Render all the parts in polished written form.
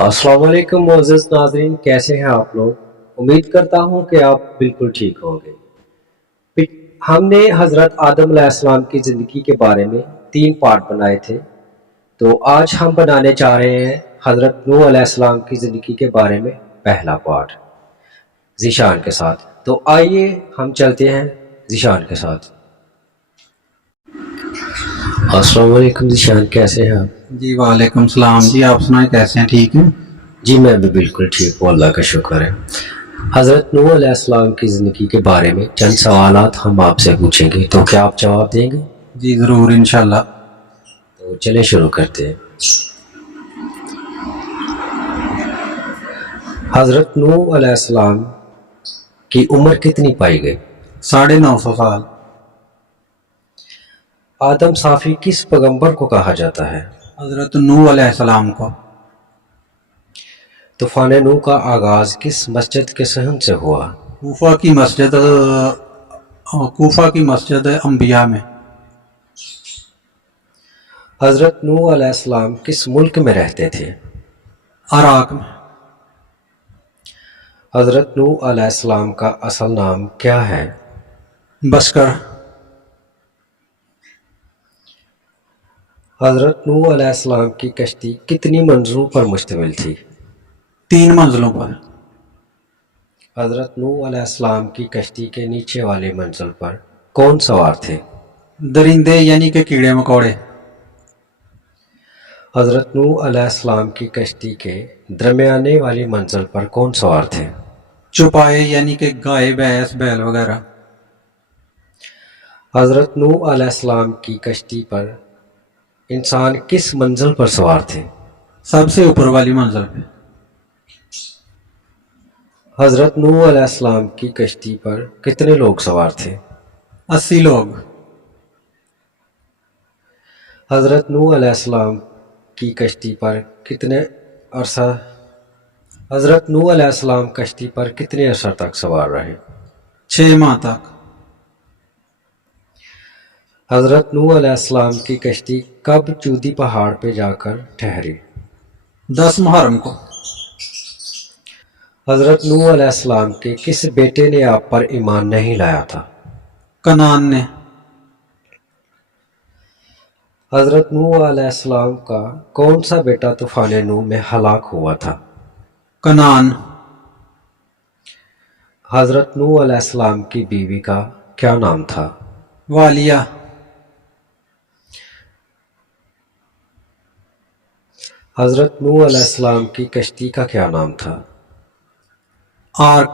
अस्सलाम वालेकुम मोअज़्ज़ज़ नाज़रीन, कैसे हैं आप लोग। उम्मीद करता हूँ कि आप बिल्कुल ठीक होंगे। हमने हज़रत आदम अलैहिस्सलाम की ज़िंदगी के बारे में 3 पार्ट बनाए थे, तो आज हम बनाने जा रहे हैं हज़रत नूह अलैहिस्सलाम की ज़िंदगी के बारे में पहला पार्ट ज़ीशान के साथ। तो आइए हम चलते हैं ज़ीशान के साथ। अस्सलाम वालेकुम ज़ीशान, कैसे हैं आप? जी वालेकुम सलाम जी, आप सुनाएं कैसे हैं, ठीक हैं? जी मैं भी बिल्कुल ठीक हूँ, अल्लाह का शुक्र है। हज़रत नूह अलैहिस्सलाम की ज़िंदगी के बारे में चंद सवालात हम आपसे पूछेंगे, तो क्या आप जवाब देंगे? जी ज़रूर इंशाल्लाह। तो चलिए शुरू करते हैं। हज़रत नूह अलैहिस्सलाम की उम्र कितनी पाई गई? 950 साल। आदम साफ़ी किस पैगंबर को कहा जाता है? हज़रत नूह अलैहिस्सलाम को। तूफ़ान नूह का आगाज़ किस मस्जिद के सहन से हुआ? कूफा की मस्जिद अंबिया में। हज़रत नूह अलैहिस्सलाम किस मुल्क में रहते थे? इराक में। हज़रत नूह अलैहिस्सलाम का असल नाम क्या है? बशकर। हज़रत नूह अलैहिस्सलाम की कश्ती कितनी मंजिलों पर मुश्तमिल थी? 3 मंजिलों पर। हज़रत नूह अलैहिस्सलाम की कश्ती के नीचे वाली मंजिल पर कौन सवार थे? दरिंदे यानी कि कीड़े मकोड़े। हज़रत नूह अलैहिस्सलाम की कश्ती के दरमियाने वाली मंजिल पर कौन सवार थे? चौपाए यानी कि गाय भैंस बैल वगैरह। हज़रत नूह अलैहिस्सलाम की कश्ती पर इंसान किस मंजिल पर सवार थे? सबसे ऊपर वाली मंजिल पे। हज़रत नूह अलैहिस्सलाम की कश्ती पर कितने लोग सवार थे? 80 लोग। हज़रत नूह अलैहिस्सलाम की कश्ती पर कितने अरसा हज़रत नूह अलैहिस्सलाम कश्ती पर कितने अरसा तक सवार रहे? 6 माह तक। हज़रत नूह अलैहिस्सलाम की कश्ती कब चूदी पहाड़ पर जाकर ठहरी? 10 मुहर्रम को। हज़रत नूह अलैहिस्सलाम के किस बेटे ने आप पर ईमान नहीं लाया था? कनान ने। हज़रत नूह अलैहिस्सलाम का कौन सा बेटा तूफ़ान नूह में हलाक हुआ था? कनान। हज़रत नूह अलैहिस्सलाम की बीवी का क्या नाम था? वालिया। हज़रत नूह अलैहिस्सलाम की कश्ती का क्या नाम था? आर्क।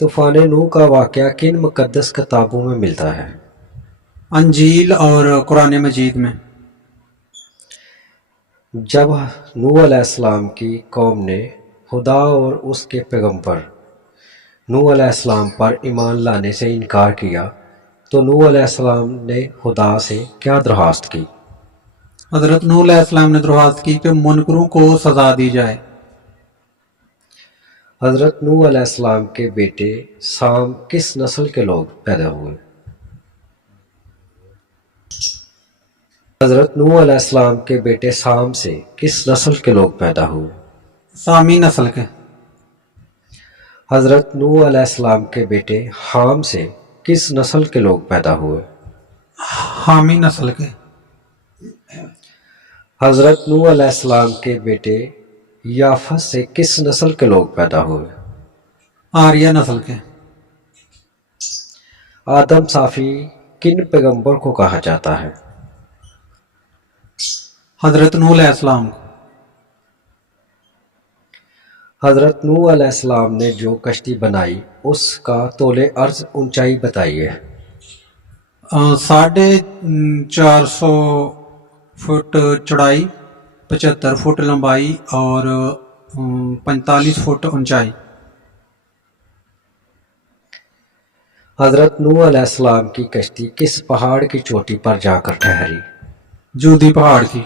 तूफ़ान नूह का वाक़या किन मुक़द्दस किताबों में मिलता है? अंजील और कुरान मजीद में। जब नूह अलैहिस्सलाम की कौम ने खुदा और उसके पैगंबर नूह अलैहिस्सलाम पर ईमान लाने से इनकार किया, तो नूह अलैहिस्सलाम ने खुदा से क्या दरख्वास्त की? हज़रत नूह अलैहिस्सलाम ने दरख्वास्त की कि मुनकरों को सज़ा दी जाए। हज़रत नूह अलैहिस्सलाम के बेटे साम किस नस्ल के लोग पैदा हुए? हज़रत नूह अलैहिस्सलाम के बेटे साम से किस नस्ल के लोग पैदा हुए? सामी नस्ल के। हज़रत नूह अलैहिस्सलाम के बेटे हाम से किस नस्ल के लोग पैदा हुए? हामी नस्ल के। हज़रत नूह अलैहिस्सलाम के बेटे याफस से किस नस्ल के लोग पैदा हुए? आर्या नस्ल के। आदम साफ़ी किन पैगंबर को कहा जाता है? हज़रत नूह अलैहिस्सलाम को। हज़रत नूह अलैहिस्सलाम ने जो कश्ती बनाई उसका तौले अर्ज़ ऊंचाई बताइए। 450 फुट चौड़ाई, 75 फुट लंबाई और 45 फुट ऊंचाई। हज़रत नूह अलैहिस्सलाम की कश्ती किस पहाड़ की चोटी पर जाकर ठहरी? जूदी पहाड़ की।